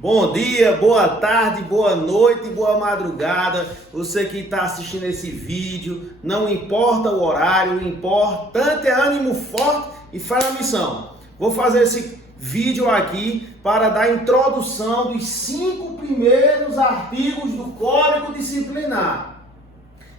Bom dia, boa tarde, boa noite, boa madrugada. Você que está assistindo esse vídeo, não importa o horário, o importante é ânimo forte e fé na missão. Vou fazer esse vídeo aqui para dar introdução dos 5 primeiros artigos do Código Disciplinar.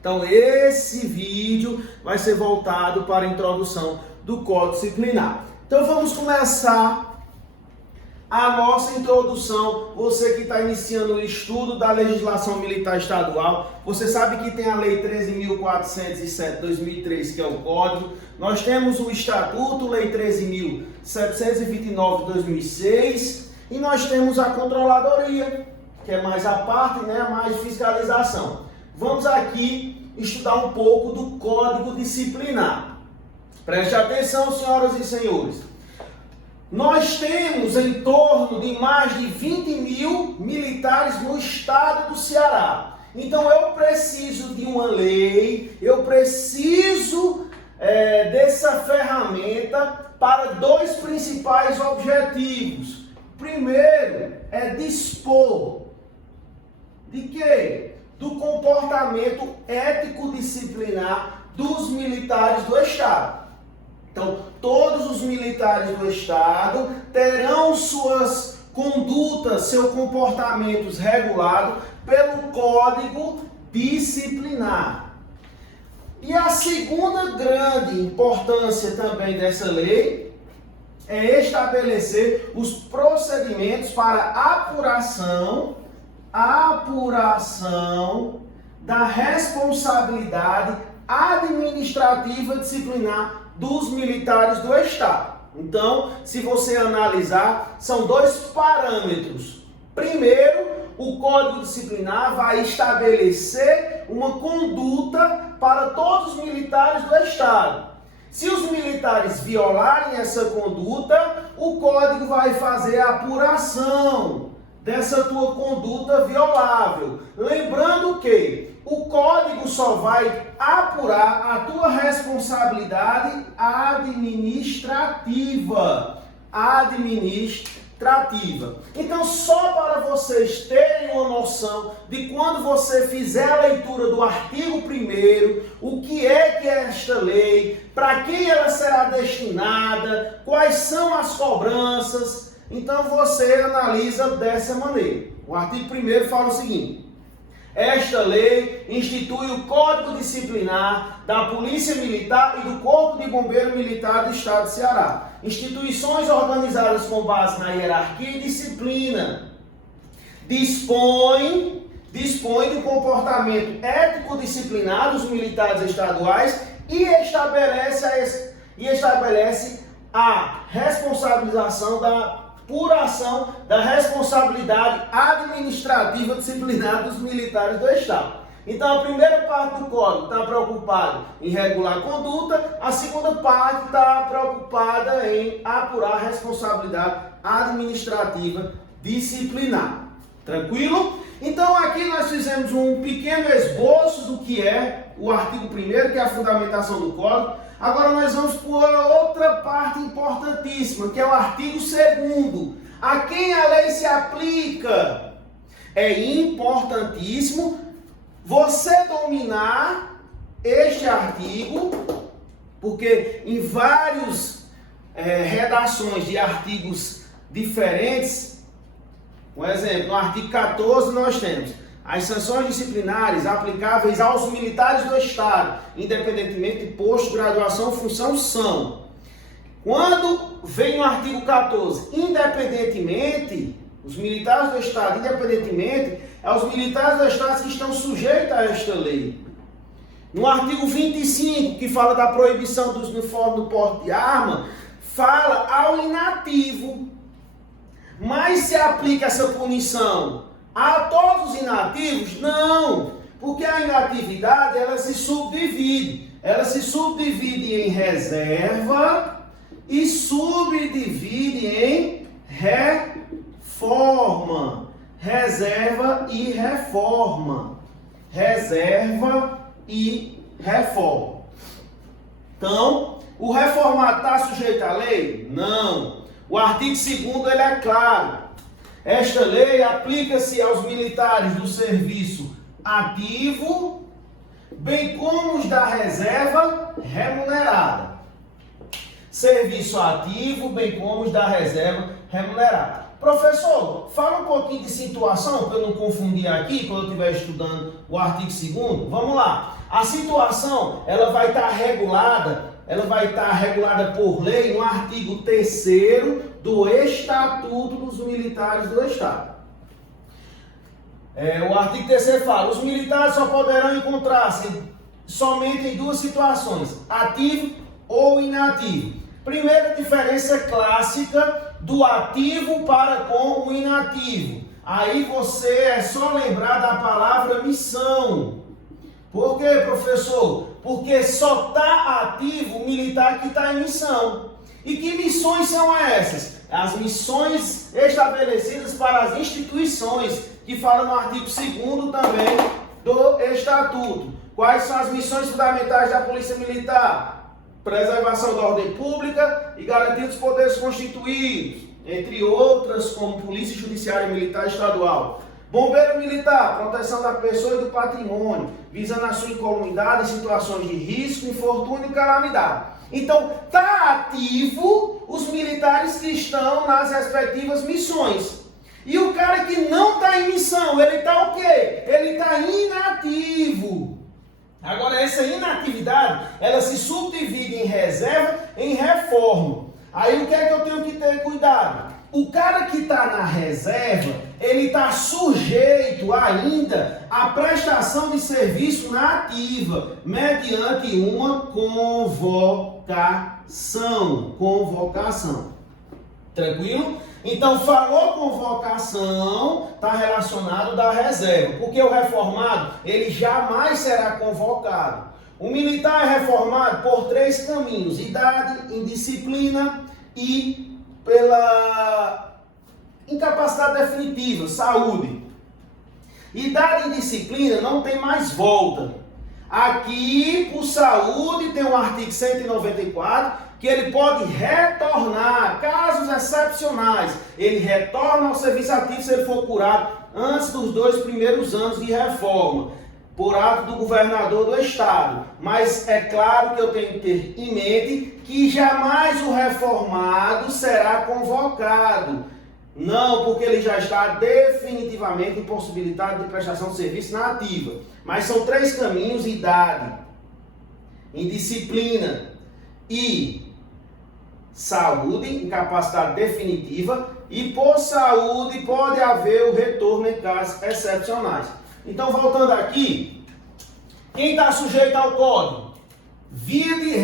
Então esse vídeo vai ser voltado para a introdução do Código Disciplinar. Então vamos começar a nossa introdução. Você que está iniciando o estudo da legislação militar estadual, você sabe que tem a Lei 13.407 de 2003, que é o Código. Nós temos o Estatuto, Lei 13.729 de 2006, e nós temos a Controladoria, que é mais a parte, né, mais de fiscalização. Vamos aqui estudar um pouco do Código Disciplinar. Preste atenção, senhoras e senhores. Nós temos em torno de mais de 20 mil militares no estado do Ceará. Então eu preciso de uma lei, eu preciso dessa ferramenta para dois principais objetivos. Primeiro é dispor de quê? Do comportamento ético-disciplinar dos militares do estado. Então, todos os militares do estado terão suas condutas, seus comportamentos regulados pelo Código Disciplinar. E a segunda grande importância também dessa lei é estabelecer os procedimentos para apuração da responsabilidade administrativa disciplinar dos militares do estado. Então, se você analisar, são dois parâmetros. Primeiro, o Código Disciplinar vai estabelecer uma conduta para todos os militares do estado. Se os militares violarem essa conduta, o Código vai fazer a apuração dessa tua conduta violável. Lembrando que o Código só vai apurar a tua responsabilidade administrativa. Então, só para vocês terem uma noção de quando você fizer a leitura do artigo 1º, o que é esta lei, para quem ela será destinada, quais são as cobranças, então você analisa dessa maneira. O artigo 1º fala o seguinte: esta lei institui o Código Disciplinar da Polícia Militar e do Corpo de Bombeiro Militar do Estado do Ceará. Instituições organizadas com base na hierarquia e disciplina. Dispõe do comportamento ético-disciplinar dos militares estaduais e estabelece a responsabilização da apuração da responsabilidade administrativa disciplinar dos militares do estado. Então a primeira parte do código está preocupada em regular a conduta, a segunda parte está preocupada em apurar a responsabilidade administrativa disciplinar. Tranquilo? Então aqui nós fizemos um pequeno esboço do que é o artigo 1º, que é a fundamentação do código. Agora nós vamos para outra parte importantíssima, que é o artigo 2º. A quem a lei se aplica? É importantíssimo você dominar este artigo, porque em várias redações de artigos diferentes, por exemplo, no artigo 14 nós temos: as sanções disciplinares aplicáveis aos militares do estado, independentemente de posto, graduação ou função, são. Quando vem o artigo 14, independentemente, os militares do estado, independentemente, é os militares do estado que estão sujeitos a esta lei. No artigo 25, que fala da proibição dos uniformes do porte de arma, fala ao inativo. Mas se aplica essa punição a todos os inativos? Não, porque a inatividade ela se subdivide. Ela se subdivide em reserva e subdivide em reforma. Reserva e reforma. Reserva e reforma. Então, o reformado está sujeito à lei? Não. O artigo 2º ele é claro. Esta lei aplica-se aos militares do serviço ativo, bem como os da reserva remunerada. Serviço ativo, bem como os da reserva remunerada. Professor, fala um pouquinho de situação, para eu não confundir aqui, quando eu estiver estudando o artigo 2º. Vamos lá. A situação, ela vai estar regulada por lei no artigo 3º do Estatuto dos Militares do Estado. O artigo 3º fala: os militares só poderão encontrar-se somente em duas situações, ativo ou inativo. Primeira diferença clássica do ativo para com o inativo. Aí você é só lembrar da palavra missão. Por quê, professor? Porque só está ativo o militar que está em missão. E que missões são essas? As missões estabelecidas para as instituições, que fala no artigo 2º também do Estatuto. Quais são as missões fundamentais da Polícia Militar? Preservação da ordem pública e garantia dos poderes constituídos, entre outras, como Polícia Judiciária Militar Estadual. Bombeiro Militar, proteção da pessoa e do patrimônio, visando a sua incolumidade em situações de risco, infortúnio e calamidade. Então, está ativo os militares que estão nas respectivas missões. E o cara que não está em missão, ele está o quê? Ele está inativo. Agora, essa inatividade, ela se subdivide em reserva e em reforma. Aí, o que é que eu tenho que ter cuidado? O cara que está na reserva, ele está sujeito ainda à prestação de serviço na ativa, mediante uma convocação. Tranquilo? Então, falou convocação, está relacionado da reserva, porque o reformado, ele jamais será convocado. O militar é reformado por 3 caminhos: idade, indisciplina e pela incapacidade definitiva, saúde. Idade e indisciplina não tem mais volta. Aqui, por saúde, tem o artigo 194, que ele pode retornar, casos excepcionais, ele retorna ao serviço ativo se ele for curado antes dos 2 primeiros anos de reforma, por ato do governador do estado. Mas é claro que eu tenho que ter em mente que jamais o reformado será convocado. Não, porque ele já está definitivamente impossibilitado de prestação de serviço na ativa. Mas são 3 caminhos: idade, indisciplina e saúde, incapacidade definitiva, e por saúde pode haver o retorno em casos excepcionais. Então, voltando aqui, quem está sujeito ao código? Via de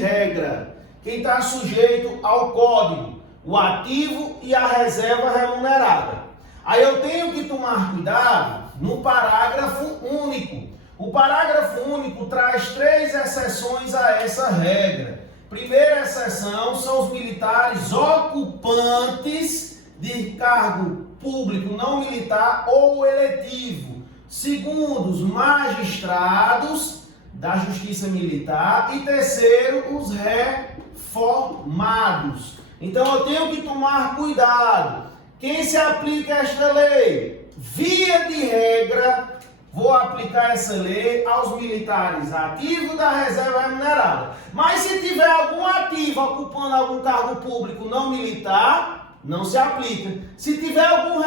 regra, quem está sujeito ao código? O ativo e a reserva remunerada. Aí eu tenho que tomar cuidado no parágrafo único. O parágrafo único traz 3 exceções a essa regra. Primeira exceção são os militares ocupantes de cargo público não militar ou eletivo. Segundo, os magistrados da Justiça Militar. E terceiro, os reformados. Então eu tenho que tomar cuidado. Quem se aplica a esta lei? Via de regra, vou aplicar essa lei aos militares ativos da reserva remunerada. Mas se tiver algum ativo ocupando algum cargo público não militar, não se aplica. Se tiver algum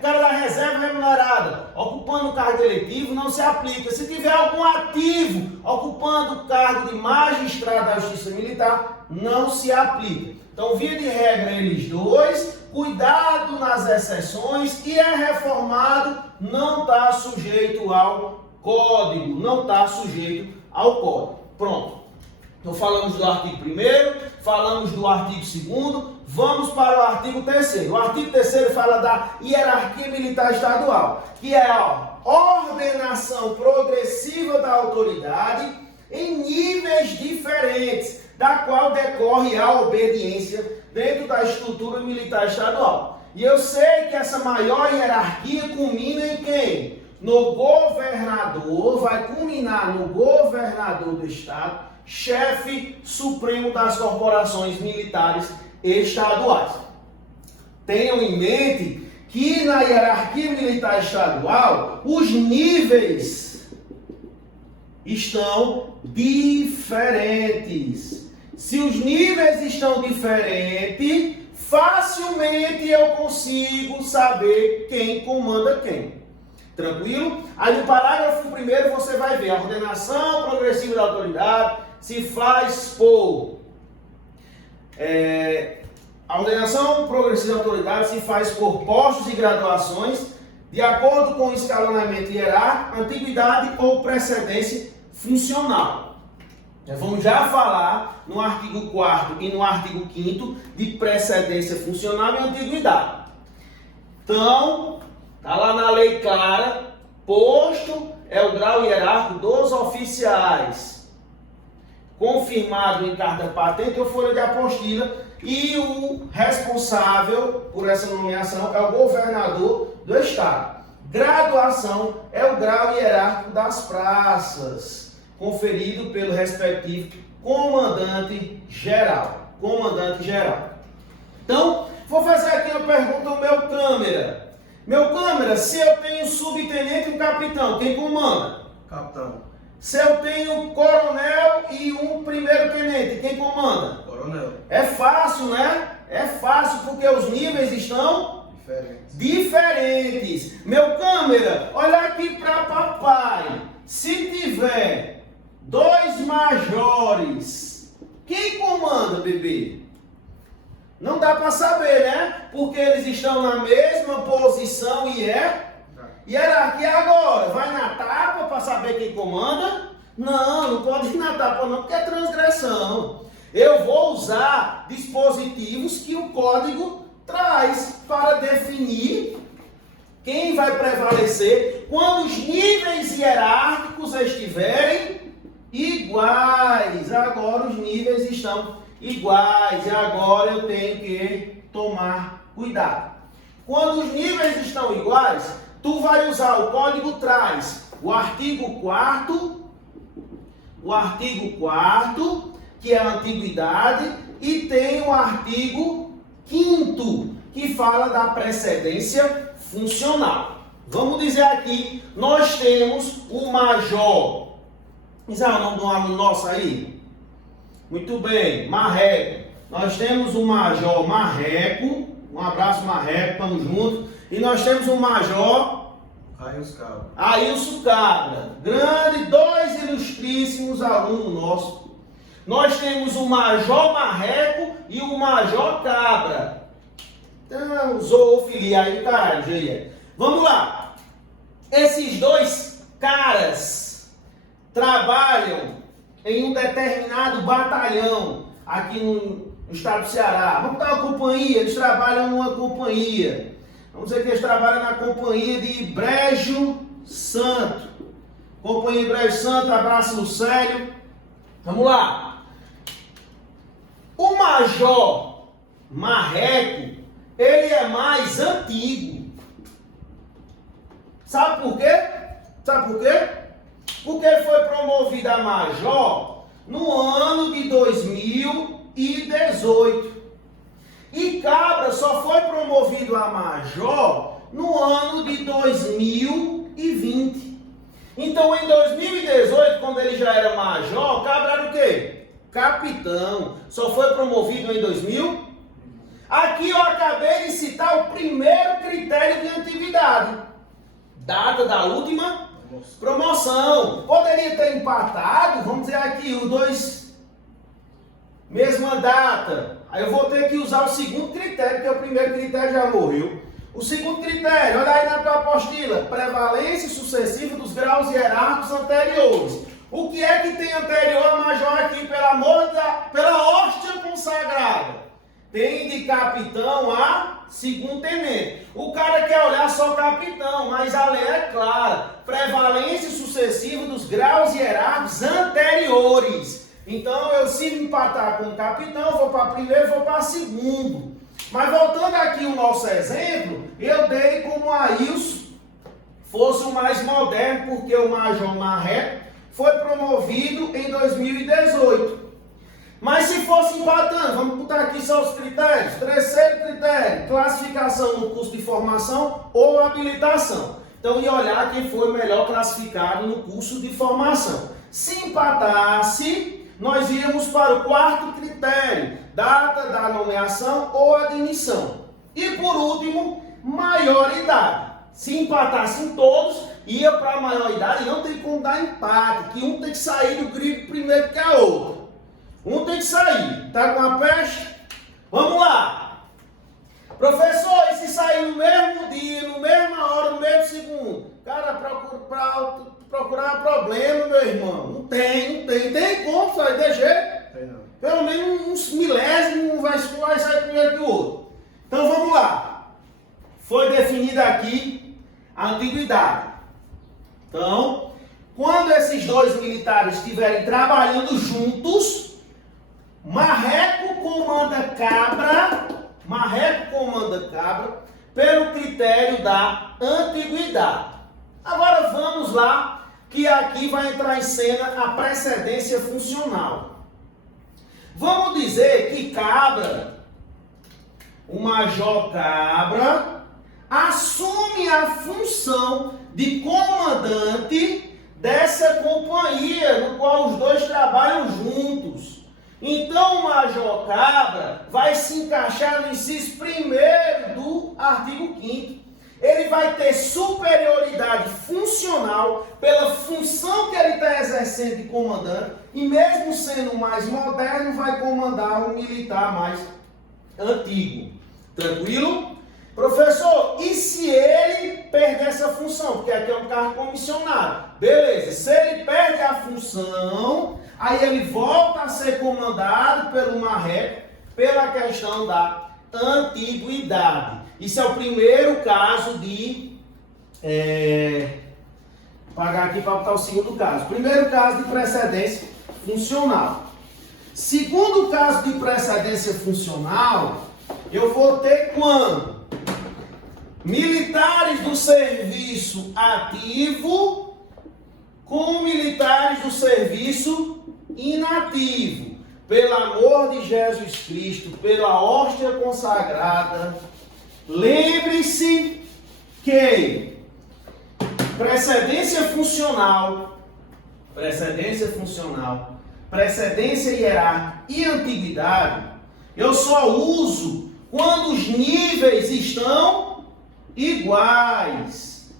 cara da reserva remunerada ocupando cargo eletivo, não se aplica. Se tiver algum ativo ocupando o cargo de magistrado da Justiça Militar, não se aplica. Então, via de regra, eles dois, cuidado nas exceções, e é reformado, não está sujeito ao código, Pronto. Então, falamos do artigo 1º, falamos do artigo 2º, vamos para o artigo 3º. O artigo 3º fala da hierarquia militar estadual, que é a ordenação progressiva da autoridade em níveis diferentes, da qual decorre a obediência dentro da estrutura militar estadual. E eu sei que essa maior hierarquia culmina em quem? No governador, vai culminar no governador do estado, chefe supremo das corporações militares estaduais. tenham em mente que na hierarquia militar estadual, os níveis estão diferentes. Se os níveis estão diferentes, facilmente eu consigo saber quem comanda quem. Tranquilo? Aí no parágrafo 1º você vai ver a ordenação progressiva da autoridade se faz por... a ordenação progressiva da autoridade se faz por postos e graduações de acordo com o escalonamento hierárquico, antiguidade ou precedência funcional. Vamos já falar no artigo 4º e no artigo 5º de precedência funcional e antiguidade. Então, está lá na lei clara, posto é o grau hierárquico dos oficiais, confirmado em carta patente ou folha de apostila, e o responsável por essa nomeação é o governador do estado. Graduação é o grau hierárquico das praças, conferido pelo respectivo comandante geral. Comandante geral. Então, vou fazer aqui uma pergunta ao meu câmera. Meu câmera, se eu tenho subtenente e um capitão, quem comanda? Capitão. Se eu tenho um coronel e um primeiro-tenente, quem comanda? Coronel. É fácil, né? É fácil porque os níveis estão diferentes. Meu câmera, olha aqui para papai. Se tiver 2 majores, quem comanda, bebê? Não dá para saber, né? Porque eles estão na mesma posição e hierarquia. Agora, vai na tapa para saber quem comanda? Não, não pode ir na tapa não, porque é transgressão. Eu vou usar dispositivos que o código traz para definir quem vai prevalecer quando os níveis hierárquicos estiverem iguais. Agora os níveis estão iguais e agora eu tenho que tomar cuidado. Quando os níveis estão iguais, tu vai usar o código traz o artigo 4º, que é a antiguidade, e tem o artigo 5º, que fala da precedência funcional. Vamos dizer aqui, nós temos o major. Diz o nome do aluno nosso aí? Muito bem, Marreco. Nós temos o major Marreco. Um abraço, Marreco, estamos juntos. E nós temos o major Ailson Cabra. Grande, 2 ilustríssimos alunos nossos. Nós temos o major Marreco e o major Cabra. Então, zoofilia aí do caralho, Jair. Vamos lá. Esses 2 caras trabalham em um determinado batalhão aqui no estado do Ceará. Vamos dar uma companhia, eles trabalham numa companhia. Vamos dizer que eles trabalham na companhia de Brejo Santo. Companhia de Brejo Santo, abraço Lucélio. Vamos lá. O major Marreco, ele é mais antigo. Sabe por quê? Porque ele foi promovido a major no ano de 2018. E Cabra só foi promovido a major no ano de 2020. Então, em 2018, quando ele já era major, Cabra era o quê? Capitão. Só foi promovido em 2000. Aqui eu acabei de citar o primeiro critério de antiguidade. Data da última promoção. Poderia ter empatado, vamos dizer aqui, os 2, mesma data. Aí eu vou ter que usar o segundo critério, porque o primeiro critério já morreu. O segundo critério, olha aí na tua apostila, prevalência sucessiva dos graus hierárquicos anteriores. O que é que tem anterior a major aqui, pela hóstia consagrada? Tem de capitão a segundo tenente. O cara quer olhar só capitão, mas a lei é clara. Prevalência sucessiva dos graus hierárquicos anteriores. Então, se empatar com o capitão, vou para primeiro, vou para segundo. Mas voltando aqui ao nosso exemplo, eu dei como Ailson fosse o mais moderno, porque o major Marreco foi promovido em 2018. Mas se fosse empatando, vamos botar aqui só os critérios. Terceiro critério, classificação no curso de formação ou habilitação. Então ia olhar quem foi melhor classificado no curso de formação. Se empatasse, nós íamos para o quarto critério, data da nomeação ou admissão. E por último, maioridade. Se empatassem todos, ia para a maioridade e não tem como dar empate, que um tem que sair do gripe primeiro que a outra. Um tem que sair. Tá com a peste? Vamos lá. Professor, e se sair no mesmo dia, na mesma hora, no mesmo segundo? Cara, procurar problema, meu irmão. Não tem. Tem como sair de jeito? Não. Pelo menos uns milésimos, um vai sair primeiro que o outro. Então vamos lá. Foi definida aqui a antiguidade. Então, quando esses dois militares estiverem trabalhando juntos, marreco comanda cabra pelo critério da antiguidade. Agora vamos lá, que aqui vai entrar em cena a precedência funcional. Vamos dizer que Cabra, o Major Cabra, assume a função de comandante dessa companhia, no qual os dois trabalham juntos. Então o Major Cabra vai se encaixar no inciso 1º do artigo 5º. Ele vai ter superioridade funcional pela função que ele está exercendo de comandante, e mesmo sendo mais moderno, vai comandar um militar mais antigo. Tranquilo? Professor, e se ele perder essa função? Porque aqui é um cargo comissionado. Beleza, se ele perde a função, aí ele volta a ser comandado pelo marreco, pela questão da antiguidade. Isso é o primeiro caso de... pagar aqui para botar o segundo caso. Primeiro caso de precedência funcional. Segundo caso de precedência funcional, eu vou ter quando? Militares do serviço ativo com militares do serviço inativo. Pelo amor de Jesus Cristo, pela hóstia consagrada, lembre-se que precedência funcional, precedência hierárquica e antiguidade, eu só uso quando os níveis estão iguais.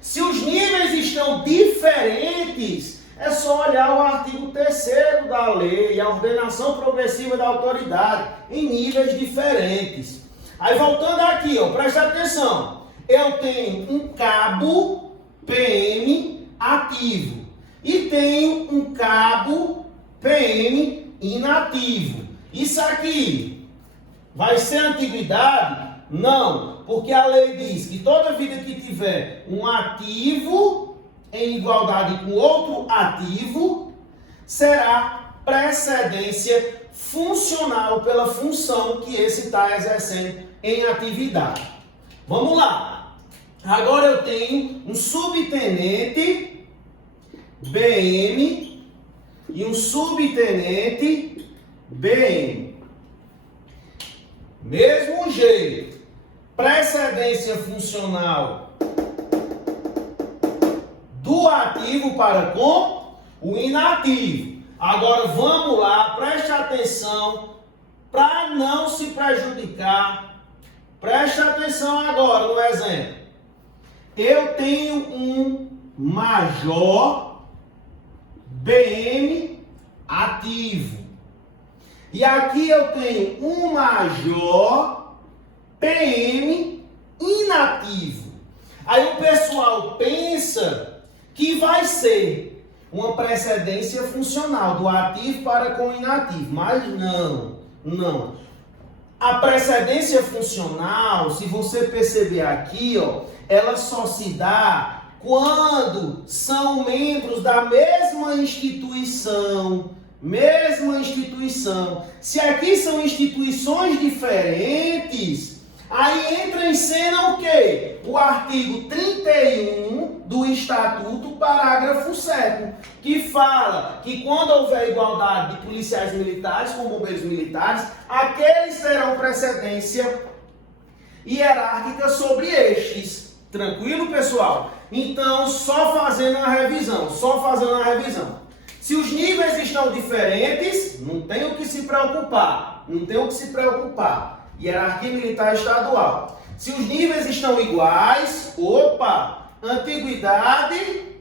Se os níveis estão diferentes, é só olhar o artigo 3º da lei, a ordenação progressiva da autoridade, em níveis diferentes. Aí voltando aqui, ó, presta atenção. Eu tenho um cabo PM ativo e tenho um cabo PM inativo. Isso aqui vai ser antiguidade? Não, porque a lei diz que toda vida que tiver um ativo em igualdade com outro ativo, será precedência funcional pela função que esse está exercendo em atividade. Vamos lá. Agora eu tenho um subtenente BM e um subtenente BM. Mesmo jeito, precedência funcional do ativo para com o inativo. Agora vamos lá, preste atenção para não se prejudicar. Preste atenção agora no exemplo. Eu tenho um major BM ativo. E aqui eu tenho um major PM inativo. Aí o pessoal pensa que vai ser uma precedência funcional do ativo para com o inativo, mas não. A precedência funcional, se você perceber aqui, ó, ela só se dá quando são membros da mesma instituição. Se aqui são instituições diferentes, Aí entra em cena o quê? O artigo 31 do Estatuto, parágrafo 7º, que fala que quando houver igualdade de policiais militares com bombeiros militares, aqueles terão precedência hierárquica sobre estes. Tranquilo, pessoal? Então, só fazendo a revisão. Se os níveis estão diferentes, não tem o que se preocupar. Hierarquia militar estadual. Se os níveis estão iguais, antiguidade,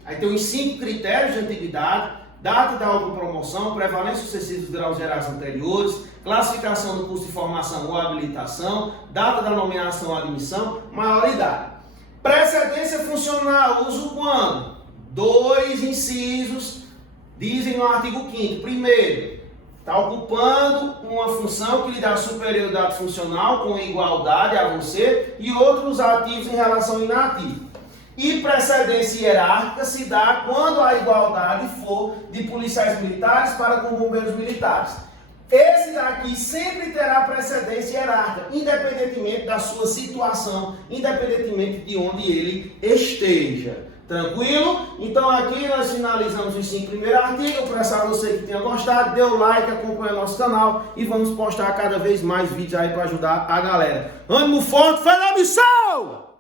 aí tem os 5 critérios de antiguidade: data da autopromoção, prevalência sucessiva dos graus gerais anteriores, classificação do curso de formação ou habilitação, data da nomeação ou admissão, maioridade. Precedência funcional, uso quando? 2 incisos dizem no artigo 5º. Primeiro, está ocupando uma função que lhe dá superioridade funcional com igualdade a você e outros ativos em relação ao inativo. E precedência hierárquica se dá quando a igualdade for de policiais militares para com bombeiros militares. Esse daqui sempre terá precedência hierárquica, independentemente da sua situação, independentemente de onde ele esteja. Tranquilo? Então aqui nós finalizamos os 5 primeiros artigos. Eu peço a você que tenha gostado, dê o like, acompanhe o nosso canal e vamos postar cada vez mais vídeos aí para ajudar a galera. Ânimo forte, fé na missão!